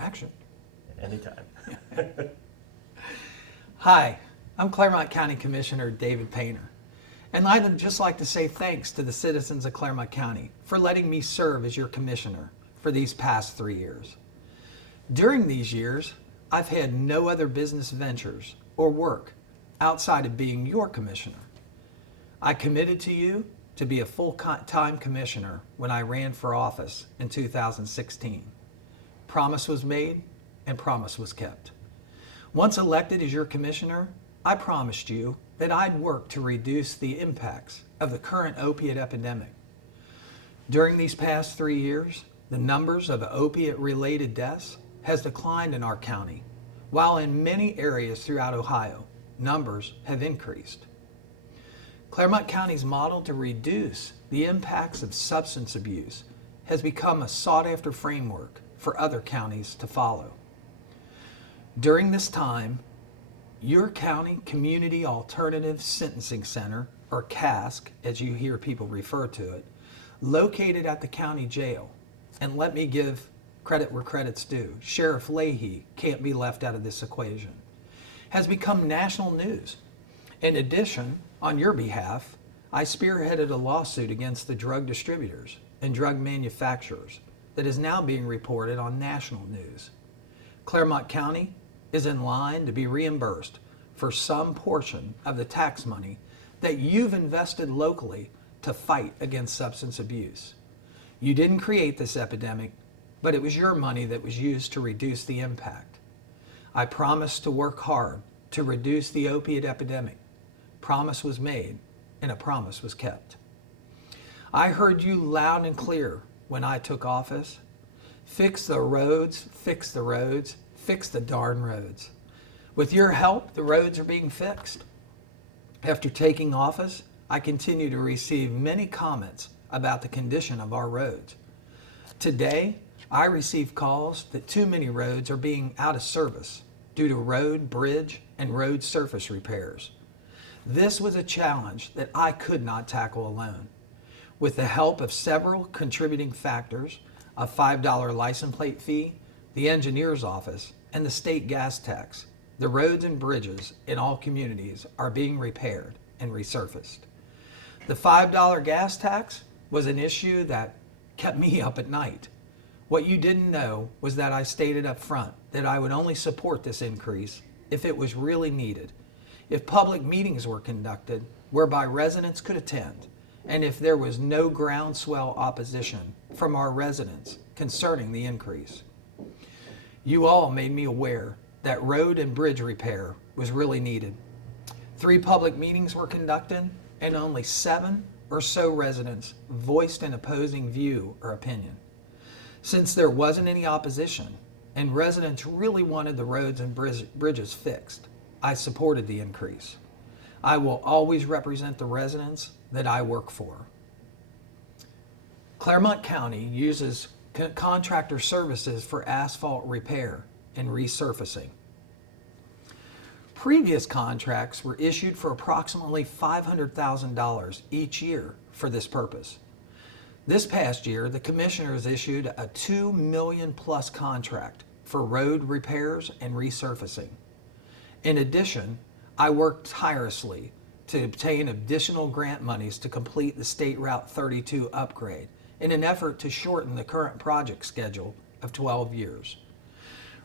Action. Anytime. Hi, I'm Clermont County Commissioner David Painter, and I'd just like to say thanks to the citizens of Clermont County for letting me serve as your commissioner for these past 3 years. During these years, I've had no other business ventures or work outside of being your commissioner. I committed to you to be a full-time commissioner when I ran for office in 2016. Promise was made and promise was kept. Once elected as your commissioner, I promised you that I'd work to reduce the impacts of the current opiate epidemic. During these past 3 years, the numbers of opiate-related deaths has declined in our county, while in many areas throughout Ohio, numbers have increased. Clermont County's model to reduce the impacts of substance abuse has become a sought-after framework for other counties to follow. During this time, your County Community Alternative Sentencing Center, or CASC, as you hear people refer to it, located at the county jail, and let me give credit where credit's due, Sheriff Leahy can't be left out of this equation, has become national news. In addition, on your behalf, I spearheaded a lawsuit against the drug distributors and drug manufacturers that is now being reported on national news. Clermont County is in line to be reimbursed for some portion of the tax money that you've invested locally to fight against substance abuse. You didn't create this epidemic, but it was your money that was used to reduce the impact. I promised to work hard to reduce the opiate epidemic. Promise was made, and a promise was kept. I heard you loud and clear when I took office. Fix the roads, fix the roads, fix the darn roads. With your help, the roads are being fixed. After taking office, I continue to receive many comments about the condition of our roads. Today, I receive calls that too many roads are being out of service due to road, bridge, and road surface repairs. This was a challenge that I could not tackle alone. With the help of several contributing factors, a $5 license plate fee, the engineer's office, and the state gas tax, the roads and bridges in all communities are being repaired and resurfaced. The $5 gas tax was an issue that kept me up at night. What you didn't know was that I stated up front that I would only support this increase if it was really needed, if public meetings were conducted whereby residents could attend, and if there was no groundswell opposition from our residents concerning the increase. You all made me aware that road and bridge repair was really needed. 3 public meetings were conducted, and only 7 or so residents voiced an opposing view or opinion. Since there wasn't any opposition, and residents really wanted the roads and bridges fixed, I supported the increase. I will always represent the residents that I work for. Clermont County uses contractor services for asphalt repair and resurfacing. Previous contracts were issued for approximately $500,000 each year for this purpose. This past year, the commissioners issued a $2 million plus contract for road repairs and resurfacing. In addition, I worked tirelessly to obtain additional grant monies to complete the State Route 32 upgrade in an effort to shorten the current project schedule of 12 years.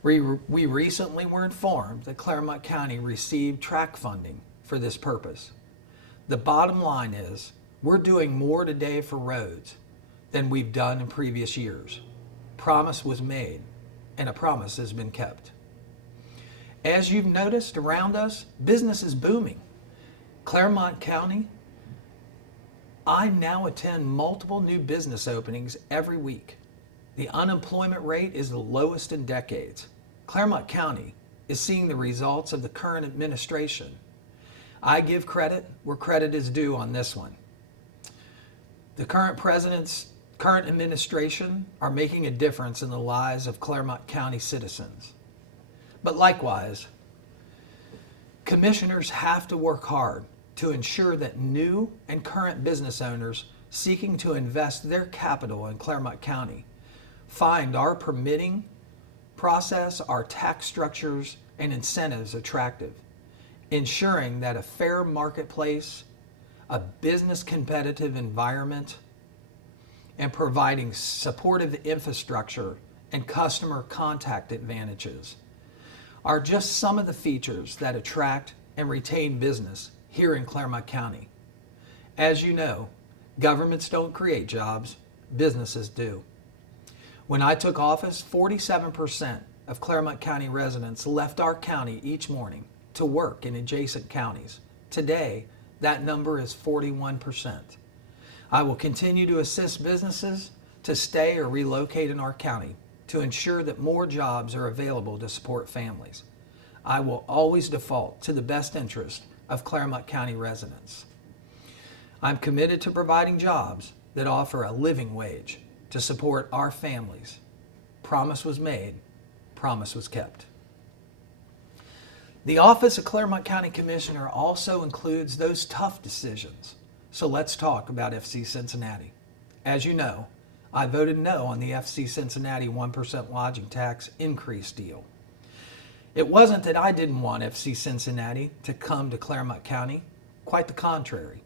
We recently were informed that Clermont County received track funding for this purpose. The bottom line is, we're doing more today for roads than we've done in previous years. Promise was made, and a promise has been kept. As you've noticed around us, business is booming. Clermont County, I now attend multiple new business openings every week. The unemployment rate is the lowest in decades. Clermont County is seeing the results of the current administration. I give credit where credit is due on this one. The current president's current administration are making a difference in the lives of Clermont County citizens. But likewise, commissioners have to work hard to ensure that new and current business owners seeking to invest their capital in Clermont County find our permitting process our tax structures and incentives attractive, ensuring that a fair marketplace, a business competitive environment, and providing supportive infrastructure and customer contact advantages are just some of the features that attract and retain business here in Clermont County. As you know, governments don't create jobs, businesses do. When I took office, 47% of Clermont County residents left our county each morning to work in adjacent counties. Today, that number is 41%. I will continue to assist businesses to stay or relocate in our county to ensure that more jobs are available to support families. I will always default to the best interest of Clermont County residents. I'm committed to providing jobs that offer a living wage to support our families. Promise was made, promise was kept. The office of Clermont County Commissioner also includes those tough decisions. So let's talk about FC Cincinnati. As you know, I voted no on the FC Cincinnati 1% lodging tax increase deal. It wasn't that I didn't want FC Cincinnati to come to Clermont County, quite the contrary.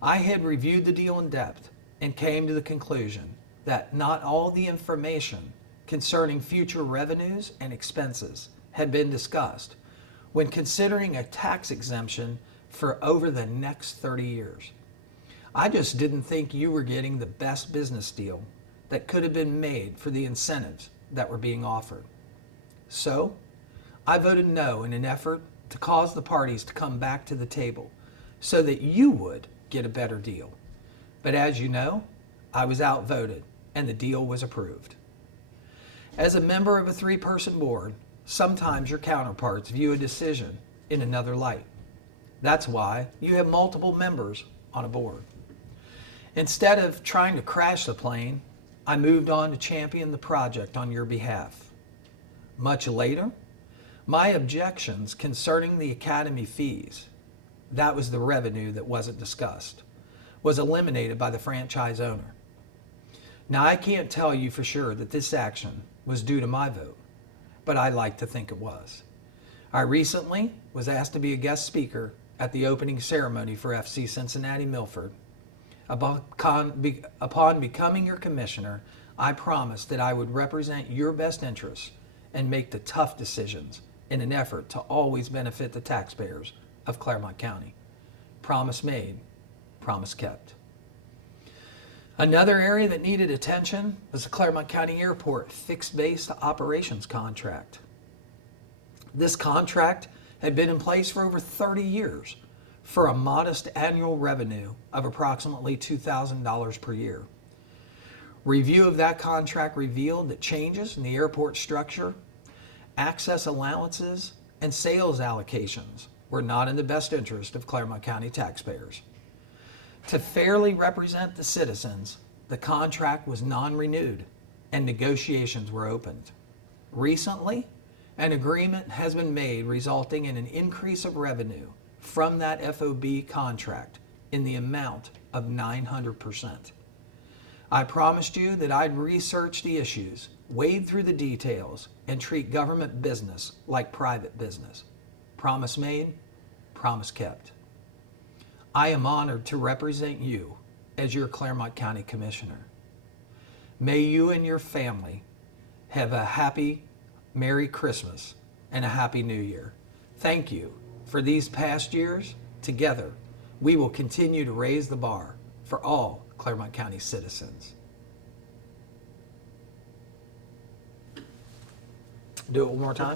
I had reviewed the deal in depth and came to the conclusion that not all the information concerning future revenues and expenses had been discussed when considering a tax exemption for over the next 30 years. I just didn't think you were getting the best business deal that could have been made for the incentives that were being offered. So, I voted no in an effort to cause the parties to come back to the table so that you would get a better deal. But as you know, I was outvoted and the deal was approved. As a member of a 3-person board, sometimes your counterparts view a decision in another light. That's why you have multiple members on a board. Instead of trying to crash the plane, I moved on to champion the project on your behalf. Much later, my objections concerning the academy fees, that was the revenue that wasn't discussed, was eliminated by the franchise owner. Now, I can't tell you for sure that this action was due to my vote, but I like to think it was. I recently was asked to be a guest speaker at the opening ceremony for FC Cincinnati Milford. Upon becoming your commissioner, I promised that I would represent your best interests and make the tough decisions in an effort to always benefit the taxpayers of Clermont County. Promise made, promise kept. Another area that needed attention was the Clermont County Airport fixed-base operations contract. This contract had been in place for over 30 years for a modest annual revenue of approximately $2,000 per year. Review of that contract revealed that changes in the airport structure, access allowances, and sales allocations were not in the best interest of Clermont County taxpayers. To fairly represent the citizens, the contract was non-renewed and negotiations were opened. Recently, an agreement has been made resulting in an increase of revenue from that FOB contract in the amount of 900%. I promised you that I'd research the issues, wade through the details, and treat government business like private business. Promise made, promise kept. I am honored to represent you as your Clermont County Commissioner. May you and your family have a happy, Merry Christmas and a Happy New Year. Thank you for these past years. Together, we will continue to raise the bar for all Clermont County citizens. Do it one more time.